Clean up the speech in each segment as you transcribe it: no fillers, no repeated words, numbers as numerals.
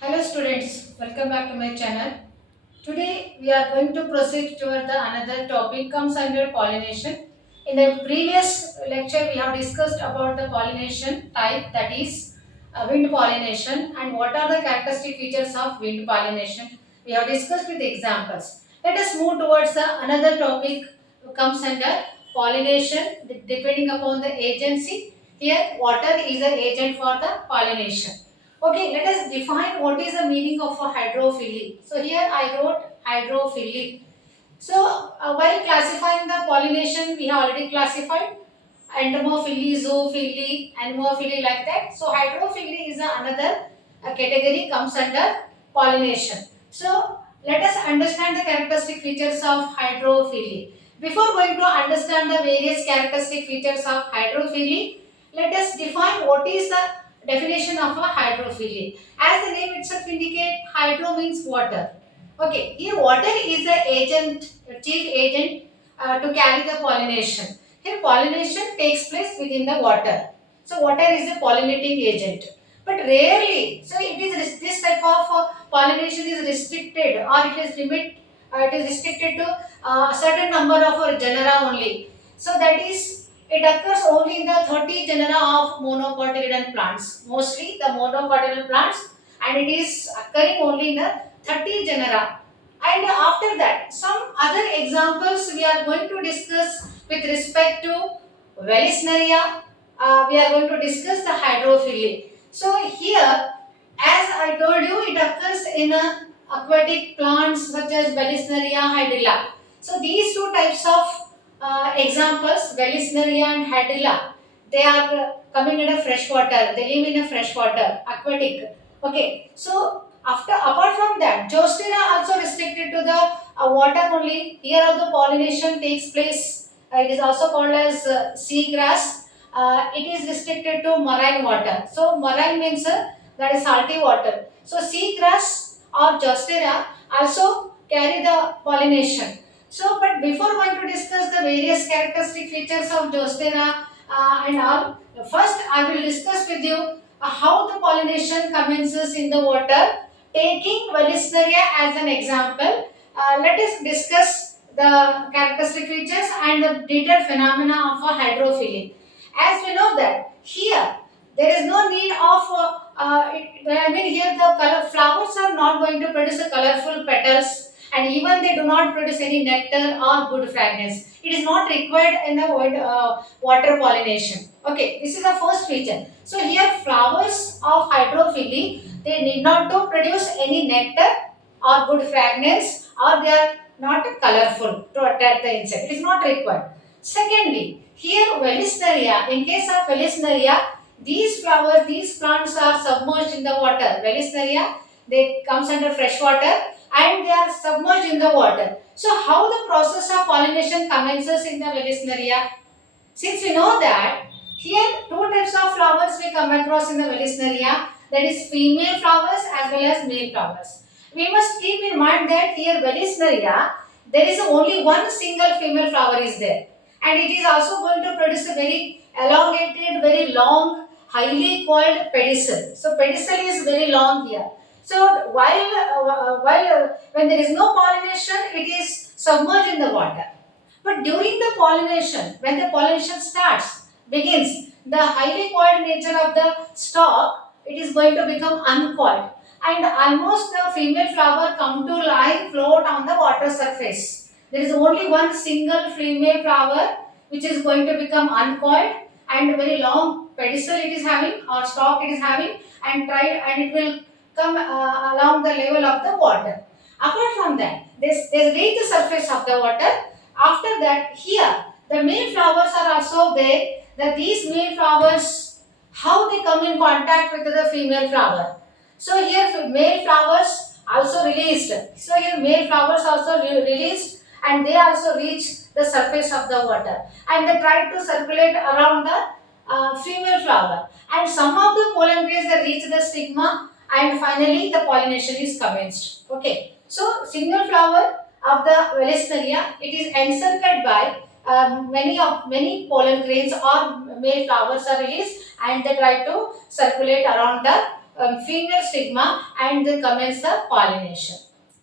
Hello students, welcome back to my channel. Today we are going to proceed toward the another topic comes under pollination. In the previous lecture we have discussed about the pollination type, that is wind pollination, and what are the characteristic features of wind pollination. We have discussed with examples. Let us move towards the another topic comes under pollination depending upon the agency. Here water is the agent for the pollination. Okay, let us define what is the meaning of a hydrophily. So here I wrote hydrophily. So while classifying the pollination, we have already classified entomophily, zoophily, anemophily, like that. So hydrophily is another category comes under pollination. So let us understand the characteristic features of hydrophily. Before going to understand the various characteristic features of hydrophily, let us define what is the definition of a hydrophily. As the name itself indicates, hydro means water. Okay, here water is the agent, chief agent to carry the pollination. Here pollination takes place within the water. So water is a pollinating agent. But rarely, so it is this type of pollination is restricted, or it is restricted to a certain number of genera only. So that is, it occurs only in the 30 genera of monocotyledon plants. Mostly the monocotyledon plants, and it is occurring only in the 30 genera. And after that, some other examples we are going to discuss with respect to Vallisneria. We are going to discuss the hydrophily. So here, as I told you, it occurs in aquatic plants such as Vallisneria hydrilla. So these two types of examples, Vallisneria and hydrilla, they are coming in a freshwater. They live in a freshwater, aquatic. Okay, so after apart from that, Zostera also restricted to the water only. Here the pollination takes place. It is also called as seagrass. It is restricted to marine water. So marine means that is salty water. So seagrass or Zostera also carry the pollination. So, but before going to discuss the various characteristic features of Zostera and all, first I will discuss with you how the pollination commences in the water. Taking Vallisneria as an example, let us discuss the characteristic features and the detailed phenomena of a hydrophily. As we know that here there is no need of I mean here the color flowers are not going to produce a colorful petals, and even they do not produce any nectar or good fragrance. It is not required in the water pollination. Okay, this is the first feature. So here flowers of hydrophily, they need not to produce any nectar or good fragrance, or they are not colorful to attract the insect. It is not required. Secondly, here Vallisneria, in case of Vallisneria, these flowers, these plants are submerged in the water. Vallisneria, they comes under fresh water and they are submerged in the water. So how the process of pollination commences in the Vallisneria? Since we know that here two types of flowers we come across in the Vallisneria, that is female flowers as well as male flowers. We must keep in mind that here Vallisneria, there is only one single female flower is there, and it is also going to produce a very elongated, very long, highly coiled pedicel. So pedicel is very long here. So while when there is no pollination, it is submerged in the water. But during the pollination, when the pollination begins, the highly coiled nature of the stalk, it is going to become uncoiled, and almost the female flower come to lie float on the water surface. There is only one single female flower which is going to become uncoiled, and very long pedicel it is having, or stalk it is having, and it will come along the level of the water. Apart from that, they reach the surface of the water. After that, here the male flowers are also there. That these male flowers, how they come in contact with the female flower. So here male flowers also released. So here male flowers also released, and they also reach the surface of the water, and they try to circulate around the female flower. And some of the pollen grains they reach the stigma, and finally the pollination is commenced. Okay. So single flower of the Vallisneria, it is encircled by many pollen grains or male flowers are released, and they try to circulate around the female stigma and they commence the pollination.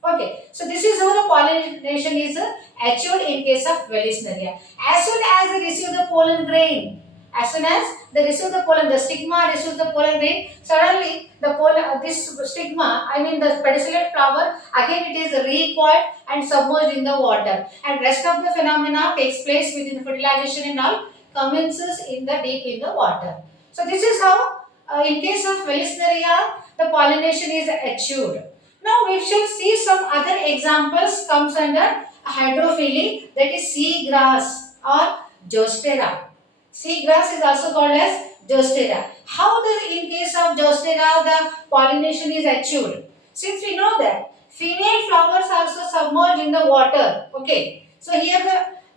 Okay, so this is how the pollination is achieved in case of Wellisneria. As soon as they receive the pollen grain, as soon as they receive the pollen, the stigma receives the pollen grain, suddenly the pollen, this stigma, I mean the pedicellate flower, again it is recoiled and submerged in the water, and rest of the phenomena takes place within fertilization and all commences in the deep in the water. So this is how in case of Wellisneria the pollination is achieved. Now we shall see some other examples comes under hydrophily, that is sea grass or Zostera. Sea grass is also called as Zostera. How does in case of Zostera the pollination is achieved? Since we know that female flowers also submerge in the water. Okay. So here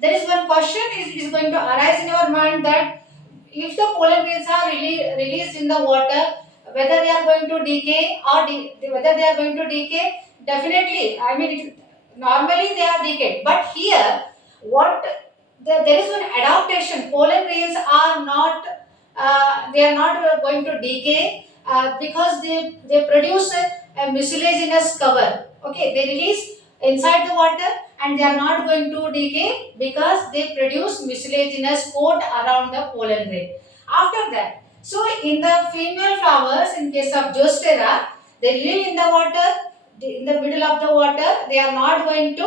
there is one question is going to arise in your mind that if the pollen grains are released in the water, whether they are going to decay or whether they are going to decay, definitely, I mean, normally they are decayed. But here, what there is one adaptation. Pollen grains are not, they are not going to decay because they produce a mucilaginous cover. Okay, they release inside the water and they are not going to decay because they produce mucilaginous coat around the pollen grain. After that, so in the female flowers, in case of Zostera, they live in the water, in the middle of the water. They are not going to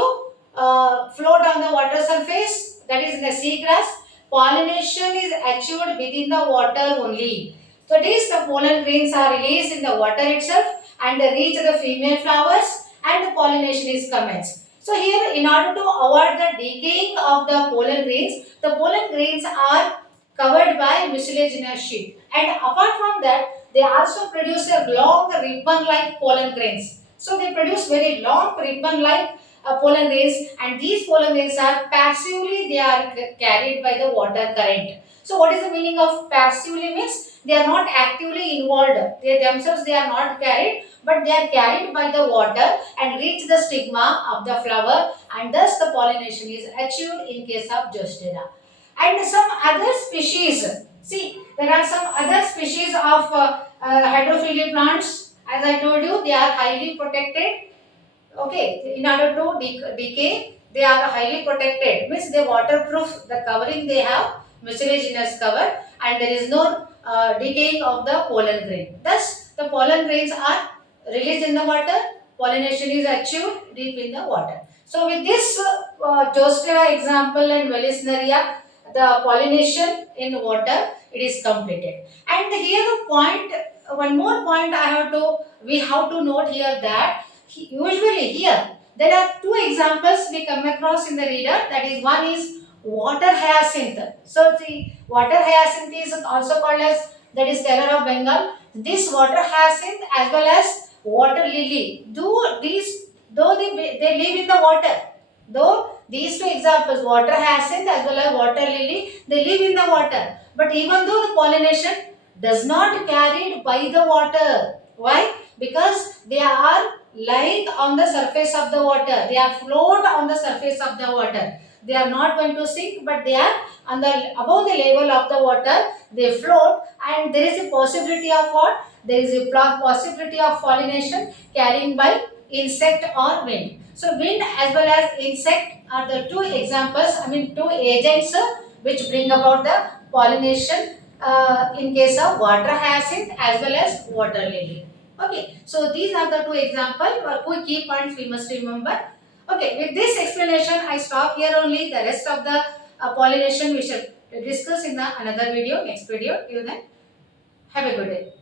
float on the water surface. That is in the seagrass. Pollination is achieved within the water only. So these the pollen grains are released in the water itself and they reach the female flowers and the pollination is commenced. So here, in order to avoid the decaying of the pollen grains are covered by mucilaginous sheet. And apart from that, they also produce a long ribbon-like pollen grains. So they produce very long ribbon-like pollen grains, and these pollen grains are passively they are carried by the water current. So what is the meaning of passively means? They are not actively involved. They themselves they are not carried, but they are carried by the water and reach the stigma of the flower, and thus the pollination is achieved in case of Zostera. And some other species, see there are some other species of hydrophilic plants. As I told you, they are highly protected. Okay, in order to decay, they are highly protected. Means they waterproof. The covering they have mucilaginous cover, and there is no decaying of the pollen grain. Thus, the pollen grains are released in the water. Pollination is achieved deep in the water. So, with this Zostera example and Wellisneria, the pollination in water it is completed. And here the point, one more point we have to note here that usually here there are two examples we come across in the reader, that is one is water hyacinth. So the water hyacinth is also called as, that is terror of Bengal. This water hyacinth as well as water lily, though they live in the water, though these two examples water hyacinth as well as water lily, they live in the water, but even though the pollination does not carried by the water. Why? Because they are lying on the surface of the water. They are float on the surface of the water. They are not going to sink, but they are on the above the level of the water. They float, and there is a possibility of what? There is a possibility of pollination carrying by insect or wind. So wind as well as insect are the two examples. I mean two agents which bring about the pollination in case of water hyacinth as well as water lily. Okay, so these are the two examples or two key points we must remember. Okay, with this explanation I stop here only. The rest of the pollination we shall discuss in the another video, next video. Till then, have a good day.